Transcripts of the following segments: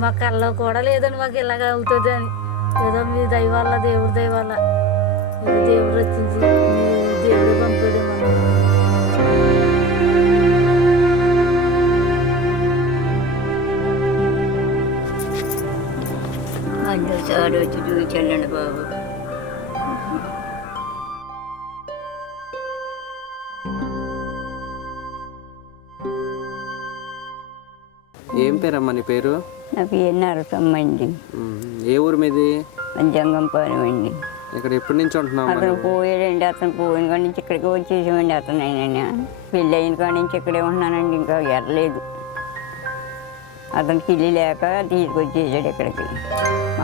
మా కళ్ళలో కూడా లేదండి మాకు ఇలాగ అవుతుంది అని. ఏదో మీ దయ వల్ల, దేవుడి దయ వల్ల దేవుడు రచించి దేవుడు పంపాడు మనం. సార్ వచ్చి చూపించండి బాబు. ఏం పేరమ్మా నీ పేరు? నా పేరు నరసమ్మ అండి. ఏ ఊరు మీది? జంగంపాలెం అండి. ఇక్కడ ఎప్పటి నుంచి ఉంటున్నావు? అతను పోయాడండి. అతను పోయిన కాడి నుంచి ఇక్కడికి వచ్చేసామండి. అతను అయినా పెళ్ళి అయిన కాడి నుంచి ఇక్కడే ఉన్నానండి. ఇంకా ఎరలేదు. అతనికి ఇల్లు లేక తీసుకొచ్చేసాడు ఇక్కడికి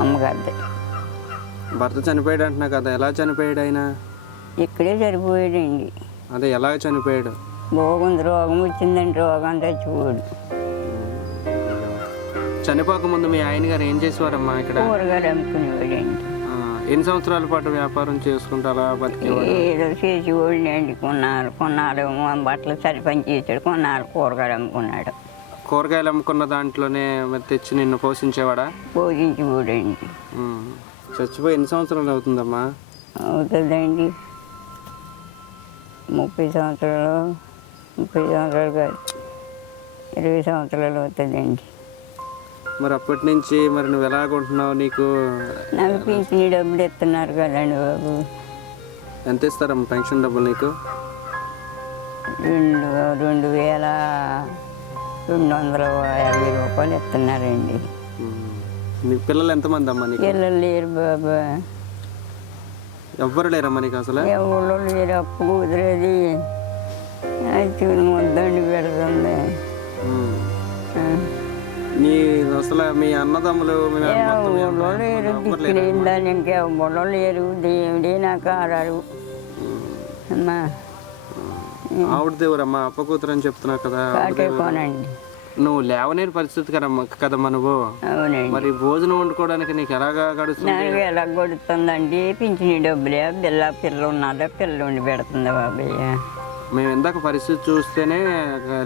అమ్మగారి. భర్త చనిపోయాడు అంటున్నా కదా, ఎలా చనిపోయాడు ఆయన? ఇక్కడే సరిపోయాడండి. అదే ఎలా చనిపోయాడు? బాగుంది, రోగం వచ్చిందండి. రోగం తెచ్చిపోయాడు. చనిపోకముందు మీ ఆయన గారు ఏం చేసేవారమ్మా ఇక్కడ? కూరగాయలు అమ్ముకునేవాడండి. ఎన్ని సంవత్సరాల పాటు వ్యాపారం చేసుకుంటారా బతికేవాడు? ఏదో చేసేవాడిని అండి. కొన్నాళ్ళు బట్టలు సరి పని చేసాడు, కొన్నాళ్ళు కూరగాయలు అమ్ముకున్నాడు. కూరగాయలు అమ్ముకున్న దాంట్లోనే తెచ్చి నిన్ను పోషించేవాడా? పోషించేవాడండి. చచ్చిపోయి ఎన్ని సంవత్సరాలు అవుతుందమ్మా? అవుతుందండి 30 సంవత్సరాలు, 30 సంవత్సరాలు కాదు, 20 సంవత్సరాలు అవుతుందండి. మరి అప్పటి నుంచి మరి నువ్వు ఎలాగుంటున్నావు? నీకు నాకు పింఛన్ డబ్బులు ఇస్తున్నారు కదండి బాబు. ఎంత ఇస్తారమ్మా పెన్షన్ డబ్బులు నీకు? 2250 రూపాయలు ఇస్తున్నారండి. నీ పిల్లలు ఎంతమంది అమ్మా నీకు? పిల్లలు లేరు బాబా. ఎవ్వరు లేరమ్మా నీకు అసలు? ఎవరు లేరు. అప్పు కుదిరేది ముద్దండి పెడుతుంది. నీ అసలు మీ అన్నదమ్ములు ఎవరో లేరు. దిక్కులేందని ఇంకెవరో లేరు. దేవుడే నాకు ఆడాడు అమ్మా. ఆవిడ దేవురమ్మా, అప్ప కూతురు అని చెప్తున్నావు కదా. కాటేకోనండి. నువ్వు లేవలేని పరిస్థితి కదమ్మా నువ్వు. అవునండి. మరి భోజనం వండుకోవడానికి నీకు ఎలాగా గడుస్తుంది? నాకు ఎలా గడుస్తుందండి? పింఛని డబ్బులే. పిల్ల ఉన్నదా? పిల్ల ఉండి పెడుతుందా బాబయ్య? మేము ఇందాక పరిస్థితి చూస్తేనే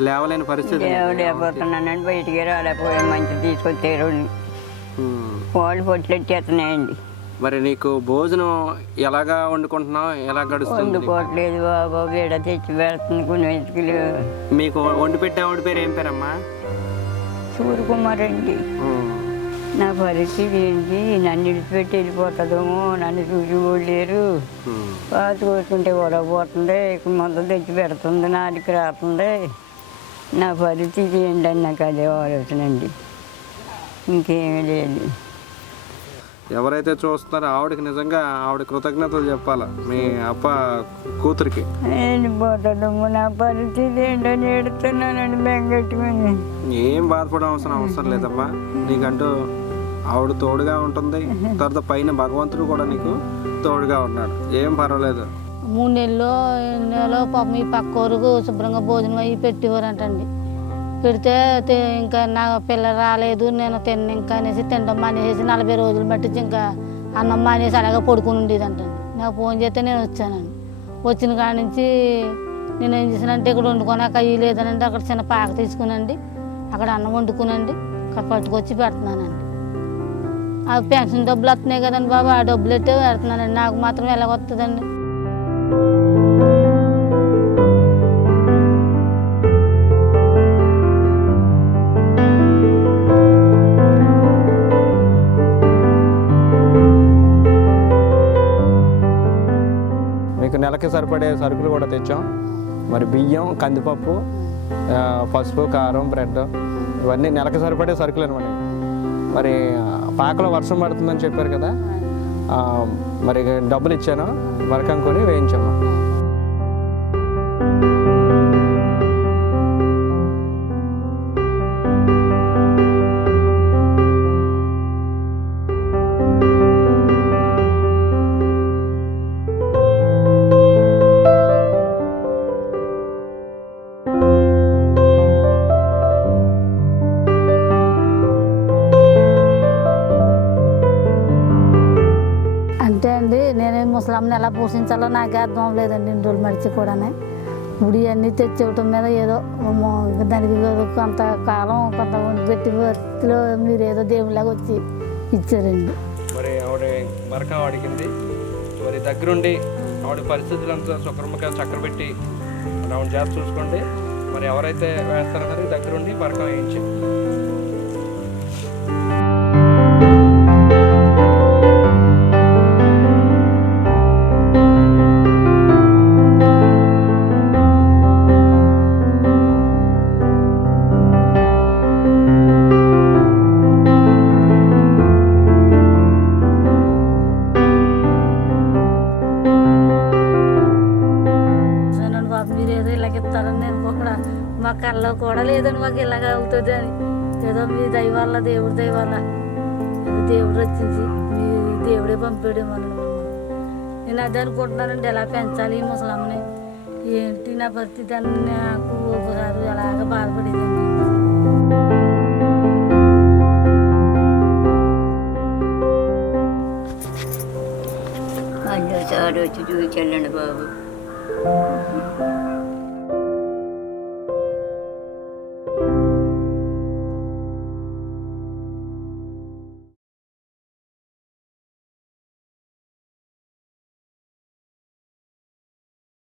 లేవలేని పరిస్థితి. లేకపోతున్నానండి. బయటికి రాలేకపోయా. మంచి తీసుకొచ్చారు. పాలు పొట్లెట్టేస్తున్నాయండి. మరి నీకు భోజనం ఎలాగా వండుకుంటున్నావు? ఎలా గడుస్తుంది? వండుకోవట్లేదు బాబు. వీడ తెచ్చి పెడుతుంది కొన్ని వెతుకులు. మీకు వండి పెట్టే ఆవిడ పేరు ఏం పేరమ్మా? సూర్యకుమార్ అండి. నా పరిస్థితి ఏంటి? నన్ను విడిచిపెట్టి వెళ్ళిపోతుందేమో. నన్ను చూసి లేరు. పాత కోసుకుంటే వడపోతుంది. మొదలు తెచ్చి పెడుతుంది. నాటికి రాతుంది. నా పరిస్థితి ఏంటని నాకు అదే ఆలోచన అండి. ఇంకేమీ లేదు. ఎవరైతే చూస్తున్నారో ఆవిడకి నిజంగా ఆవిడ కృతజ్ఞతలు చెప్పాలా మీ అప్ప కూతురికి. వెళ్ళిపోతుందేమో. నా పరిస్థితి ఏంటని ఏడుతున్నానండి బెంగట్టుకుని. ఏం అవసరం లేదమ్మా. నీకంటూ ఆవిడ తోడుగా ఉంటుంది. తర్వాత పైన భగవంతుడు కూడా నీకు తోడుగా ఉన్నాడు. ఏం పర్వాలేదు. 3 నెలలు పాపం ఈ పక్క ఊరుకు శుభ్రంగా భోజనం అయ్యి పెట్టేవారంటండి. పెడితే ఇంకా నా పిల్ల రాలేదు, నేను ఇంకా అనేసి తినడం మానేసి 40 రోజులు బట్టి ఇంకా అన్నం మానేసి అలాగే పడుకుని ఉండేదంటండి. నాకు ఫోన్ చేస్తే నేను వచ్చానండి. వచ్చిన కాడ నుంచి నేను ఏం చేశానంటే ఇక్కడ వండుకోనాక అయ్యి లేదనండి. అక్కడ చిన్న పాక తీసుకునండి, అక్కడ అన్నం వండుకునండి, అక్కడ పట్టుకొచ్చి పెడుతున్నానండి. ఆ పెన్షన్ డబ్బులు వస్తున్నాయి కదండి బాబు, ఆ డబ్బులు ఎట్టే పెడుతున్నానండి. నాకు మాత్రం ఎలాగ వస్తుందండి? మీకు నెలకి సరిపడే సరుకులు కూడా తెచ్చాం. మరి బియ్యం, కందిపప్పు, పసుపు, కారం, బ్రెడ్, ఇవన్నీ నెలకి సరిపడే సరుకులు అనమాట. మరి పాకలో వర్షం పడుతుందని చెప్పారు కదా, మరి డబ్బులు ఇచ్చాను, వరకం కొని వేయించాము. అంటే అండి, నేనే ముసలమ్మని ఎలా పోషించాలో నాకే అర్థం అవ్వలేదండి. 2 రోజులు మడిచి కూడా ఇప్పుడు ఇవన్నీ తెచ్చివ్వటం మీద ఏదో దానికి కొంతకాలం కొంత వండి పెట్టి వర్తిలో మీరు ఏదో దేవుళ్ళగా వచ్చి ఇచ్చారండి. మరి ఆవిడ మరక అడిగింది, మరి దగ్గరుండి ఆవిడ పరిస్థితులంతా శుక్రముగా చక్కెర పెట్టి ఆవిడ జాగ్రత్త చూసుకోండి. మరి ఎవరైతే వేస్తారో దగ్గరుండి మరక వేయించి మీరు ఏదో ఇలాగ ఇస్తారని నేను కూడా మా కళ్ళలో కూడా లేదని మాకు ఇలాగ అవుతుంది అని ఏదో మీ దయ వల్ల దేవుడి దయ వల్ల ఏదో దేవుడు వచ్చించి మీ దేవుడే పంపాడేమో నేను అదే అనుకుంటున్నానండి. ఎలా పెంచాలి ఈ ముసలమ్మని, ఏంటి నా పరిస్థితి అని నాకు ఒకసారి అలాగ బాధపడేదండి. అయ్యో సార్ వచ్చి చూపించండి బాబు.